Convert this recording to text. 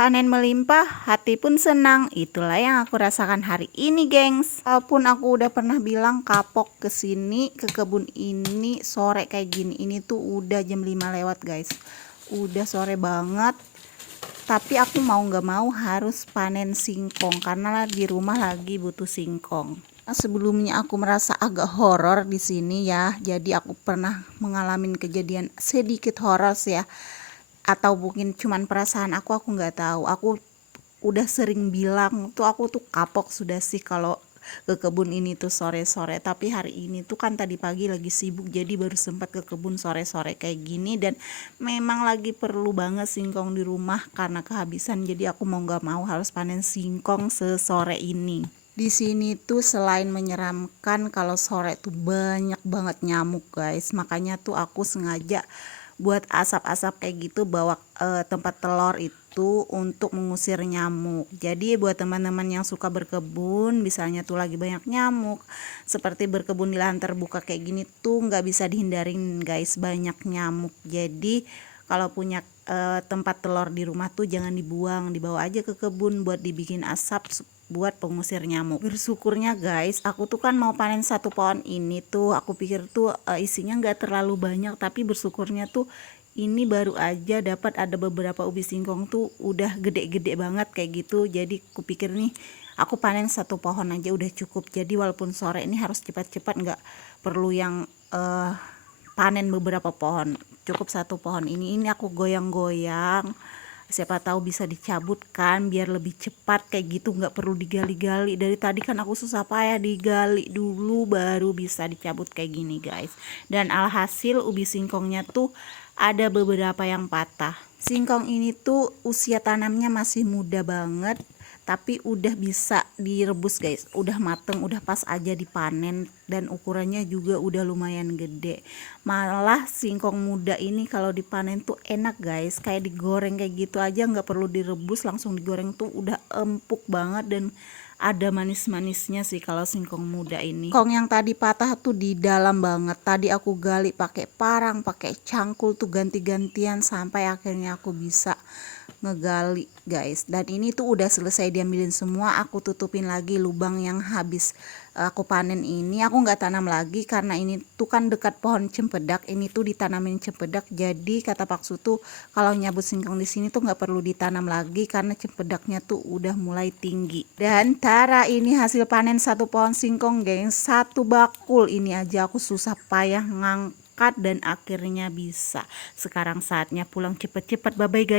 Panen melimpah, hati pun senang. Itulah yang aku rasakan hari ini, gengs. Walaupun aku udah pernah bilang kapok ke sini, ke kebun ini sore kayak gini. Ini tuh udah jam 5 lewat, guys. Udah sore banget. Tapi aku mau nggak mau harus panen singkong karena di rumah lagi butuh singkong. Sebelumnya aku merasa agak horor di sini ya. Jadi aku pernah mengalami kejadian sedikit horor ya. Atau mungkin cuman perasaan aku nggak tahu. Aku udah sering bilang tuh aku tuh kapok sudah sih kalau ke kebun ini tuh sore-sore, tapi hari ini tuh kan tadi pagi lagi sibuk jadi baru sempat ke kebun sore-sore kayak gini, dan memang lagi perlu banget singkong di rumah karena kehabisan, jadi aku mau nggak mau harus panen singkong sesore ini. Di sini tuh selain menyeramkan, kalau sore tuh banyak banget nyamuk, guys. Makanya tuh aku sengaja buat asap-asap kayak gitu, bawa tempat telur itu untuk mengusir nyamuk. Jadi buat teman-teman yang suka berkebun, misalnya tuh lagi banyak nyamuk, seperti berkebun di lahan terbuka kayak gini tuh nggak bisa dihindarin, guys, banyak nyamuk. Jadi kalau punya tempat telur di rumah tuh jangan dibuang, dibawa aja ke kebun buat dibikin asap buat pengusir nyamuk. Bersyukurnya, guys, aku tuh kan mau panen satu pohon ini tuh, aku pikir tuh isinya nggak terlalu banyak, tapi bersyukurnya tuh ini baru aja dapat ada beberapa ubi singkong tuh udah gede-gede banget kayak gitu. Jadi aku pikir nih aku panen satu pohon aja udah cukup. Jadi walaupun sore ini harus cepat-cepat, nggak perlu yang panen beberapa pohon, cukup satu pohon ini aku goyang-goyang, siapa tahu bisa dicabut kan biar lebih cepat kayak gitu, nggak perlu digali-gali. Dari tadi kan aku susah payah digali dulu baru bisa dicabut kayak gini, guys. Dan alhasil ubi singkongnya tuh ada beberapa yang patah. Singkong ini tuh usia tanamnya masih muda banget, tapi udah bisa direbus, guys. Udah mateng, udah pas aja dipanen, dan ukurannya juga udah lumayan gede. Malah singkong muda ini kalau dipanen tuh enak, guys, kayak digoreng kayak gitu aja, nggak perlu direbus, langsung digoreng tuh udah empuk banget dan ada manis-manisnya sih kalau singkong muda ini. Singkong yang tadi patah tuh di dalam banget. Tadi aku gali pakai parang, pakai cangkul tuh ganti-gantian sampai akhirnya aku bisa ngegali, guys. Dan ini tuh udah selesai diambilin semua, aku tutupin lagi lubang yang habis aku panen ini. Aku nggak tanam lagi karena ini tuh kan dekat pohon cempedak, ini tuh ditanamin cempedak. Jadi kata Pak Su tuh kalau nyabut singkong di sini tuh nggak perlu ditanam lagi karena cempedaknya tuh udah mulai tinggi. Dan Tara, ini hasil panen satu pohon singkong, gengs, satu bakul. Ini aja aku susah payah ngangkat dan akhirnya bisa. Sekarang saatnya pulang cepet-cepet. Bye bye, guys.